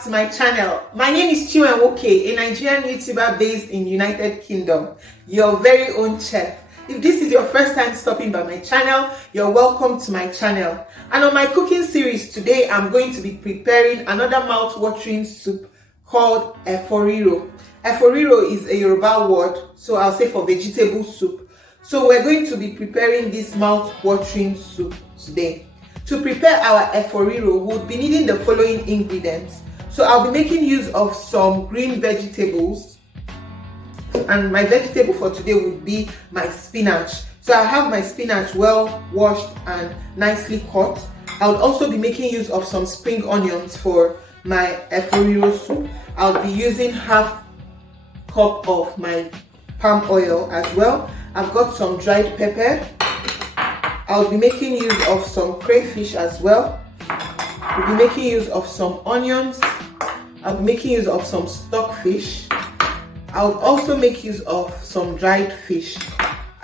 back to my channel. My name is Chiwenwoke, a Nigerian YouTuber based in United Kingdom, your very own chef. If this is your first time stopping by my channel, you're welcome to my channel. And on my cooking series today, I'm going to be preparing another mouth-watering soup called Riro. Riro is a Yoruba word, so I'll say for vegetable soup. So we're going to be preparing this mouth-watering soup today. To prepare our Riro, we'll be needing the following ingredients. So I'll be making use of some green vegetables, and my vegetable for today would be my spinach. So I have my spinach well washed and nicely cut. I'll also be making use of some spring onions for my Riro soup. I'll be using half cup of my palm oil as well. I've got some dried pepper. I'll be making use of some crayfish as well. We'll be making use of some onions. I'll be making use of some stockfish. I'll also make use of some dried fish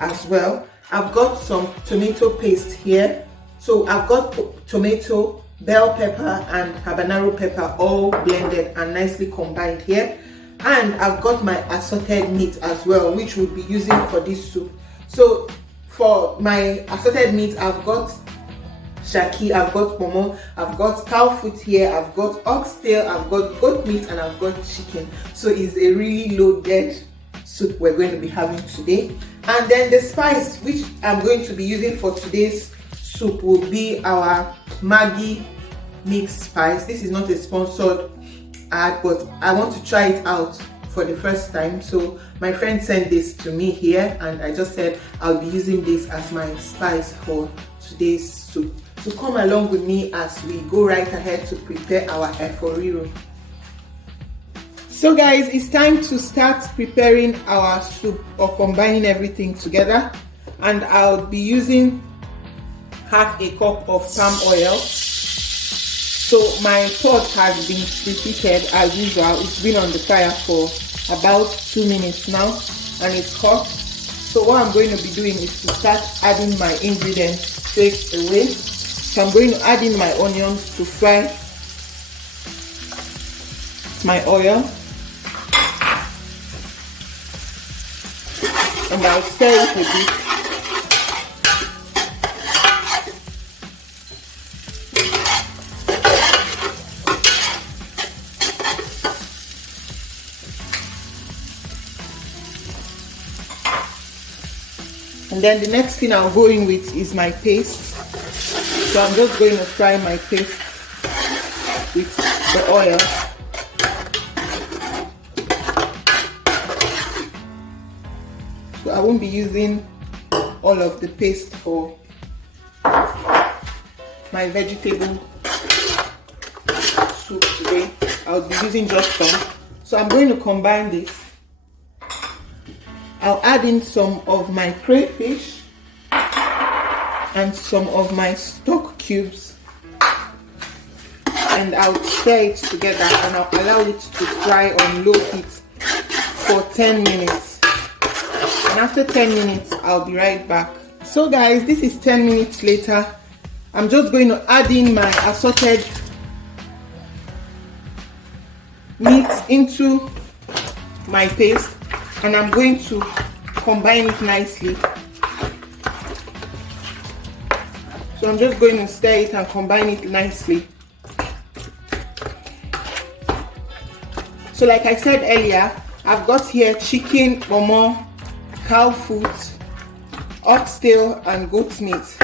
as well. I've got some tomato paste here. So I've got tomato, bell pepper and habanero pepper all blended and nicely combined here. And I've got my assorted meat as well, which we'll be using for this soup. So for my assorted meat, I've got shaki, I've got pomo, I've got cow foot here, I've got oxtail, I've got goat meat and I've got chicken. So it's a really loaded soup we're going to be having today. And then the spice which I'm going to be using for today's soup will be our Maggi mixed spice. This is not a sponsored ad, but I want to try it out for the first time. So my friend sent this to me here and I just said I'll be using this as my spice for today's soup. So come along with me as we go right ahead to prepare our Riro. So guys, it's time to start preparing our soup or combining everything together, and I'll be using half a cup of palm oil. So my pot has been preheated as usual. It's been on the fire for about 2 minutes now and it's hot. So what I'm going to be doing is to start adding my ingredients straight away. So I'm going to add in my onions to fry my oil, and I'll stir it a bit. And then the next thing I'll go in with is my paste. So I'm just going to fry my paste with the oil. So I won't be using all of the paste for my vegetable soup today. I'll be using just some. So I'm going to combine this. I'll add in some of my crayfish and some of my stock cubes, and I'll stir it together and I'll allow it to fry on low heat for 10 minutes. And after 10 minutes, I'll be right back. So guys, this is 10 minutes later. I'm just going to add in my assorted meat into my paste, and I'm going to combine it nicely. So I'm just going to stir it and combine it nicely. So like I said earlier, I've got here chicken, pomo, cow foot, oxtail and goat meat.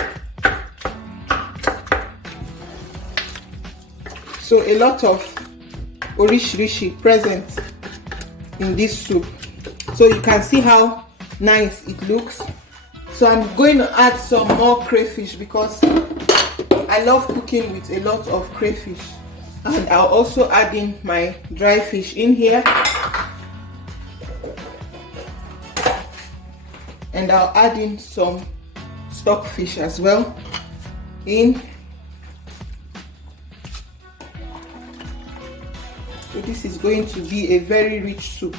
So a lot of orishirishi present in this soup. So you can see how nice it looks. So I'm going to add some more crayfish because I love cooking with a lot of crayfish. And I'll also add in my dry fish in here. And I'll add in some stockfish as well in. So this is going to be a very rich soup.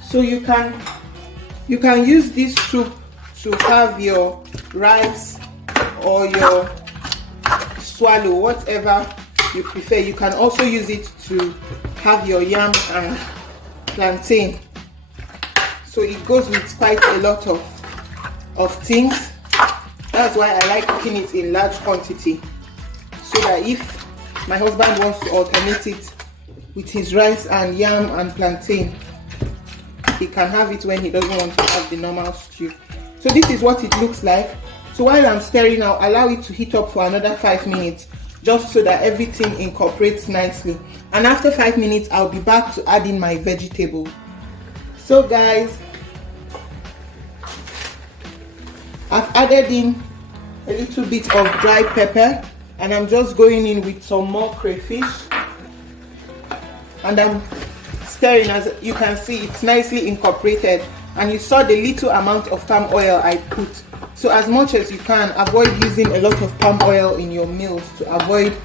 So you can use this soup to have your rice or your swallow, whatever you prefer. You can also use it to have your yam and plantain. So it goes with quite a lot of things. That's why I like cooking it in large quantity, so that if my husband wants to alternate it with his rice and yam and plantain, he can have it when he doesn't want to have the normal stew. So this is what it looks like. So while I'm stirring, I'll allow it to heat up for another 5 minutes, just so that everything incorporates nicely. And after 5 minutes, I'll be back to add in my vegetables. So guys, I've added in a little bit of dry pepper, and I'm just going in with some more crayfish, and I'm stirring. As you can see, it's nicely incorporated, and you saw the little amount of palm oil I put. So as much as you can, avoid using a lot of palm oil in your meals to avoid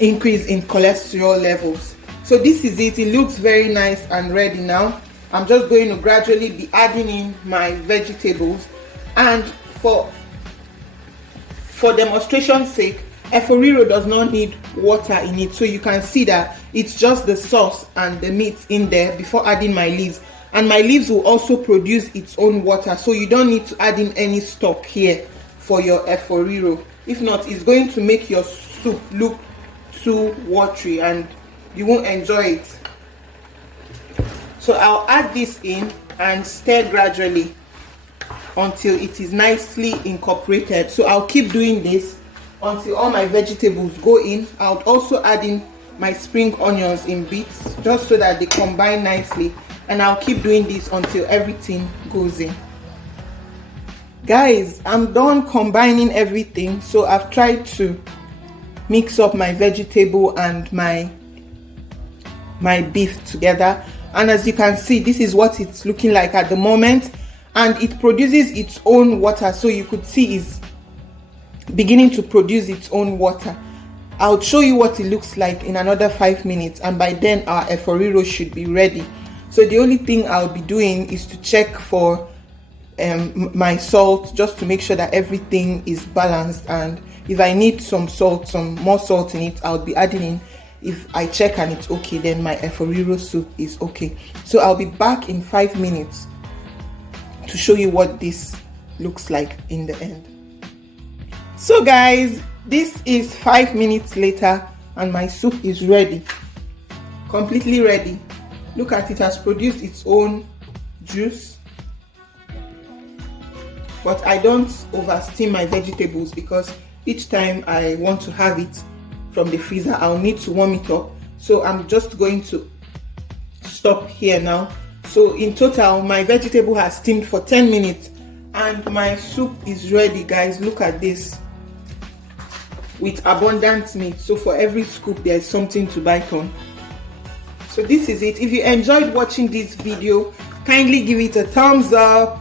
increase in cholesterol levels. So this is it. It looks very nice and ready now. I'm just going to gradually be adding in my vegetables. And for demonstration's sake, Riro does not need water in it, so you can see that it's just the sauce and the meat in there before adding my leaves. And my leaves will also produce its own water, so you don't need to add in any stock here for your Riro. If not, it's going to make your soup look too watery and you won't enjoy it. So I'll add this in and stir gradually until it is nicely incorporated. So I'll keep doing this until all my vegetables go in. I'll also add in my spring onions in bits, just so that they combine nicely, and I'll keep doing this until everything goes in. Guys, I'm done combining everything. So I've tried to mix up my vegetable and my beef together, and as you can see, this is what it's looking like at the moment. And it produces its own water, so you could see it's beginning to produce its own water. I'll show you what it looks like in another 5 minutes, and by then our Riro should be ready. So the only thing I'll be doing is to check for my salt, just to make sure that everything is balanced, and if I need some more salt in it, I'll be adding in. If I check and it's okay, then my Riro soup is okay. So I'll be back in 5 minutes to show you what this looks like in the end. So guys, this is 5 minutes later and my soup is ready, completely ready. Look at it, has produced its own juice. But I don't over steam my vegetables, because each time I want to have it from the freezer, I'll need to warm it up. So I'm just going to stop here now. So in total, my vegetable has steamed for 10 minutes and my soup is ready, guys. Look at this, with abundant meat. So for every scoop, there's something to bite on. So this is it. If you enjoyed watching this video, kindly give it a thumbs up.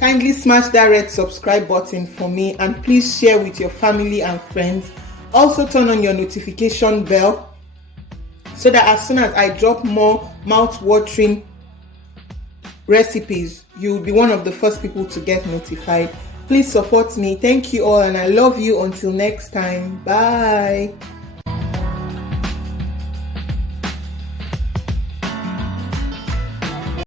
Kindly smash that red subscribe button for me, and please share with your family and friends. Also turn on your notification bell, so that as soon as I drop more mouth-watering recipes, you'll be one of the first people to get notified. Please support me. Thank you all, and I love you. Until next time, bye.